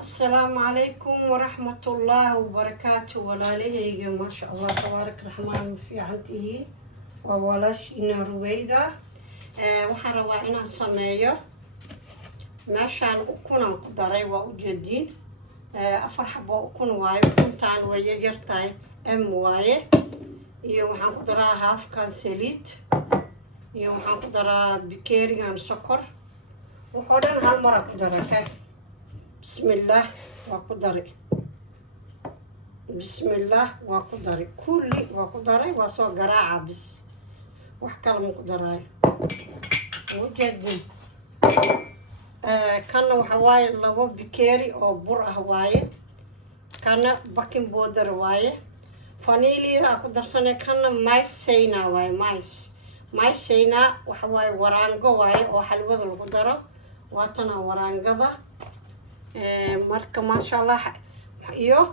السلام عليكم ورحمة الله وبركاته ولاله ما شاء الله تبارك الرحمن في عنته وولاش إن رويدا وحروا إن سمايا ماشان أكون قدري وأجدين أفرح بأكون واي كنت عن ويجرتاي واي يوم حقدرها هاف كان سليت يوم حقدرها بكيري عن سكر وحودن هالمرة قدرها بسم الله وقدري بسم الله وقدري كل وقدري وصو قراعة بس وحكى المقدراي وجدي كان هواي لو بكيري أو بر هواي كان بكين بودر هواي فانيلي أقدر سنة كان مايس سينا واي مايس سينا وحواي ورانجو واي أو حلوة القدرة واتنا ورانجدا marka maasha allah iyo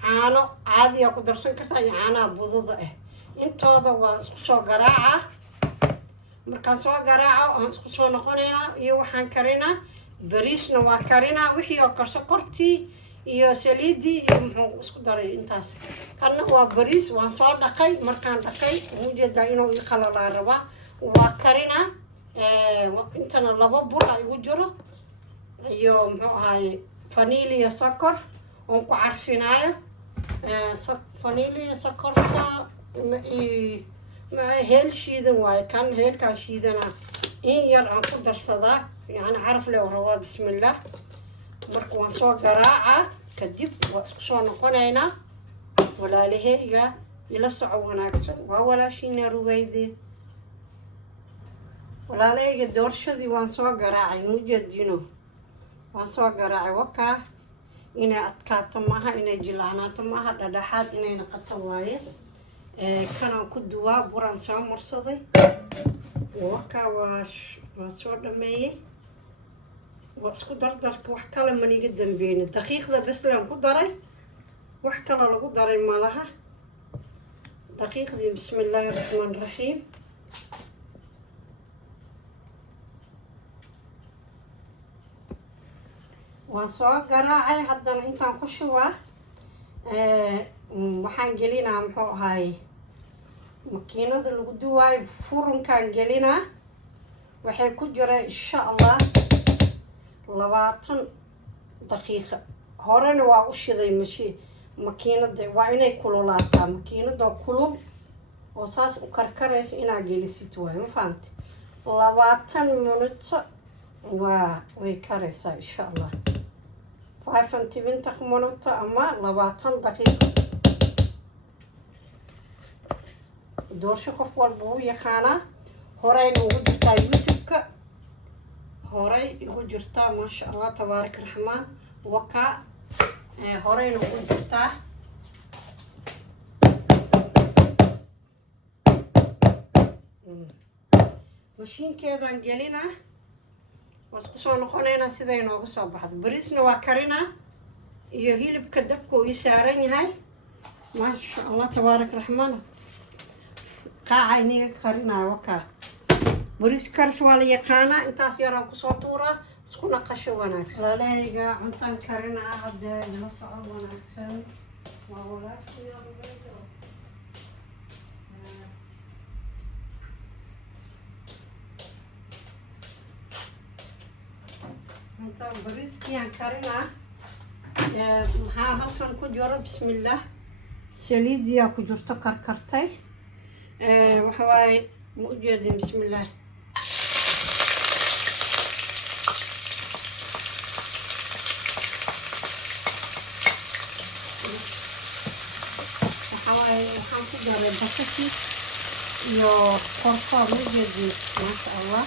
caano caadi ah ku darsan kartaa iyo caanaha budada ah intooda waa isku soo garaaca markaan soo garaaco aan isku soo noqonaynaa iyo waxaan karinaa bariisna waa karinaa wixii oo karso kortii iyo saliidii iyo muxuu isku daray intaas kana waa bariis waan soo dhaqay markaan dhaqay ujeedaa inuu i qalalaa rabaa waa karinaa intana laba bur ay ugu jiro iyo muxuu ahaay vanilya sokor oon ku carfinaayo vanilya sokorta heel shiidan waaye kan heelkaan shiidana in yar aan ku darsadaa yani caraf leh oo rabaa bismillah marka waan soo garaacaa kadib waa isku soo noqonaynaa walaalaheyga ila soco wanaagsan waa walaashiina ruwayde walaalaheyga doorshadii waan soo garaacay mujeedino waan soo garaacay wakaa inay adkaato maaha inay jilaanaato maaha dhadhaxaad inay noqoto waaye kanaan ku duwaa buraan soo marsaday wakaa waa soo dhameeyey waa isku dardarka wax kale maniga dambeyna daqiiqda bislaan ku daray wax kale lagu daray malaha daqiiqdii bismi illaahi raxmaan raxiim waan soo garaacay haddana intaan ku shubaa waxaan gelinaa muxuu ahaay makiinada lagu duwaayo furunkaan gelinaa waxay ku jira insha allah 20 daqiiqa horena waa u shiday makiinada waa inay kululaataa makiinada kulul oo saas u karkaraysa inaa gelisid waay ma fahamtay 20 minuto way karaysaa insha allah 25 minuto ama 20 daqiiqo doorsho qof walba uu yaqaanaa horeyna ugu jirtaa youtube-ka horey ugu jirtaa maasha allah tabaarak raxmaan wakaa horeyna ugu jirtaa mashiinkeedaan gelinaa wasku soo noqonaynaa siday nooga soo baxdo bariisna waa karinaa iyo hilibka dabka uu ii saaran yahay maasha allah tabaarak raxmaan qaaca iniga karinaayo wakaa bariis karis waa la yaqaanaa intaas yaraan kusoo tuuraa isku naqasho wanaagsan walaalahayga cuntaan karinaa haddee ila soco wanaagsan waa walaashiya intaan bariiskiyaan karinaa maxaa halkan ku jiro bismillah saliidiyaa ku jirto karkartay waxa waaye ma u jeedin bismillah waxa waaye waxaan ku daray basasii iyo korfaa ma jeedin maasha allah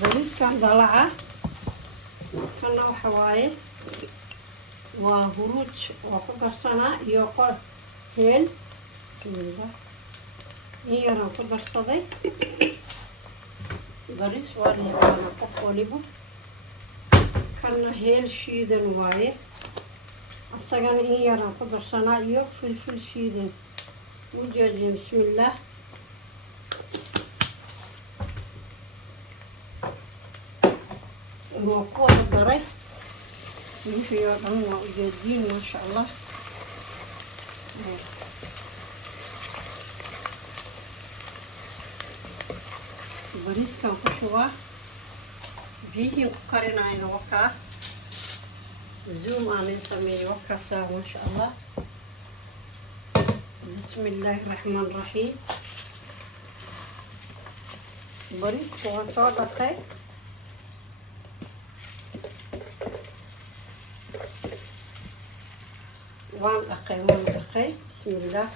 bariiskan dalaca kana waxa waaye waa huruuj waa ku darsanaa iyo heel in yaraan ku darsaday bariis waa la yaqaana qof waliba kana heel shiidan waaye asagana in yaraan ku darsanaa iyo filfil shiidan وجاجين بسم الله وقوة الضري يمشي يوضعون وجاجين ما شاء الله. بريس كان كشوا بيه كارين عين وكا زوم عن سمي وكا ما شاء الله. بسم الله الرحمن الرحيم. بريس كان صعب خير وان أخي بسم الله.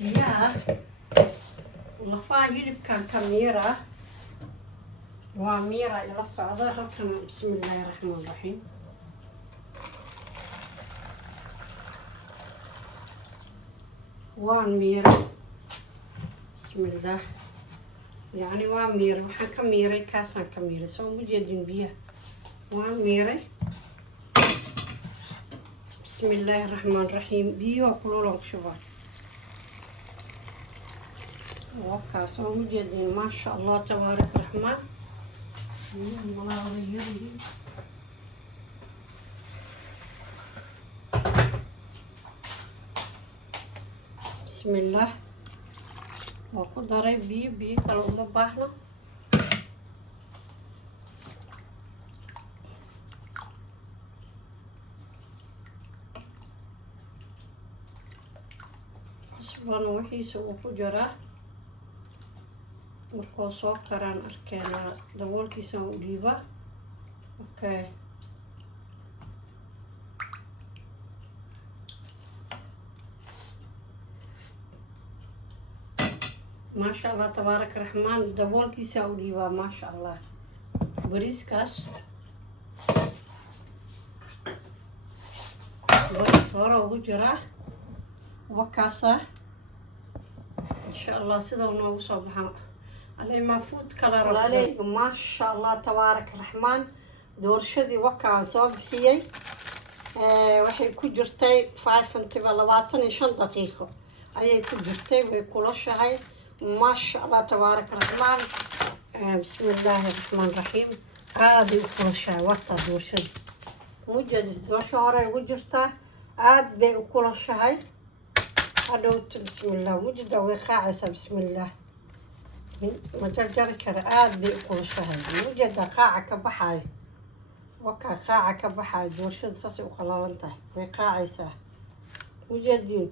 يا لفا يلب كان كاميرا وميرا إلى الصعدة هكذا. بسم الله الرحمن الرحيم. وميرا بسم الله يعني وميرا وحن كاميرا كاسان كاميرا سو مجدين بيها وميرا. بسم الله الرحمن الرحيم. بيو كلولون شوفان وكاس مجدين ما شاء الله تبارك الرحمن. بسم الله وقدر بي kalau mubahna. Subhan wixiisa uu ku jiraa markuu soo karaan arkeenaa daboolkiisa u dhiiba. Okay ما شاء الله تبارك الرحمن. daboolkiisa u dhiiba ما شاء الله. bariiskaas bariis hore ugu jiraa وكاسة إن شاء الله سيدا ونوغو صباحا علي ما فوت كلا رب ما شاء الله تبارك الرحمن. دورشدي وكا صبحيي waxay ku jirtay 25 daqiiqo ayay ku jirtay way kulashahay ما شاء الله تبارك الرحمن. بسم الله الرحمن الرحيم. هذه كلشها وقت دورشدي مجد دورشة هوري ugu jirtaa aad bay u kulashahay. هدوت بسم الله وجد وقاعسة بسم الله مجرجر كرآد بيقول شهر وجد قاعة كبحاي وكا قاعة كبحاي دورشد ساسي وخلالنته وقاعسة وجدين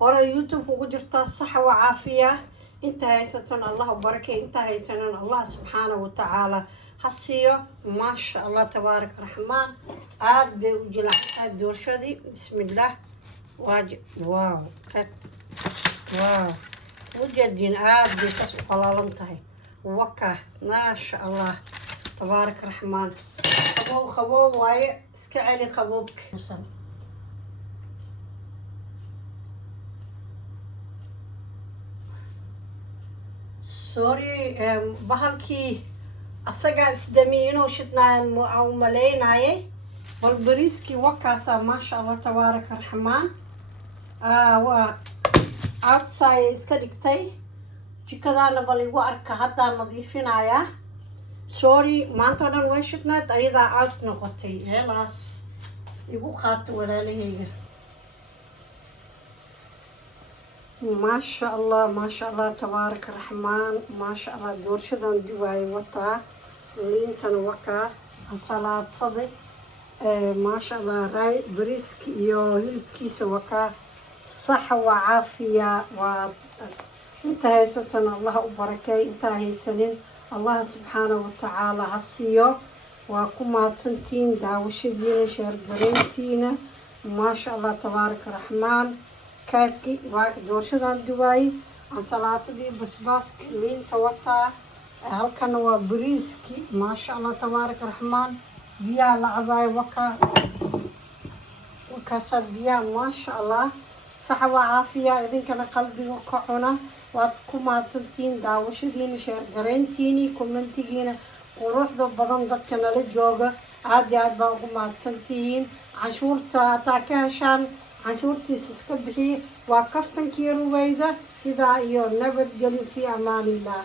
ورا يوتيوب وجرتا الصحة وعافية. انت هيستن الله وبركة انت هيستن الله سبحانه وتعالى حسيو ما شاء الله تبارك الرحمن. آد بيوجلع دورشدي بسم الله واجب واو واو وجدين عاد بيساس وقلالنتهي وكا ما شاء الله تبارك الرحمن. خبوب واي اسكعلي خبوبك سوري بحالكي أساقا اسدمينو شتناين أو مليناي والبريسكي وكاسا ما شاء الله تبارك الرحمن. waa outside iska dhigtay jikadaana bal igu arka haddaan nadiifinayaa. sorry maanta oo dhan way shidnayd ayadaa out noqotay heelaas igu qaato walaalahayga. maasha allah tabaaraka raxmaan maasha allah. doorshadan duwaay wataa liintana wakaa ansalaatada maasha allah bariiska iyo hilibkiisa wakaa صحة وعافية انت هيستن الله وبركة انت هيسنين الله سبحانه وتعالى هسيو وكما تنتين داوشدين شرقرينتين ما شاء الله تبارك الرحمن. كاكي واك دورشدان دواي عن صلاة دي بسباسك لين توتا هل كان بريسكي ما شاء الله تبارك الرحمن. biyaha la cabaayo wakaasaa biyaha maasha allah sax waa caafiya idinkana qalbiga ka cuna waad ku mahadsantihiin daawashadiina sheergarayntiini commentigiina quruxda badan dadka nala jooga aad iyo aad baa ugu mahadsantihiin canshuurta hataa ka heshaan canshuurtiisa iska bixiye waa kaftankii ruwayda sidaa iyo nabadgelyo fii amaanillah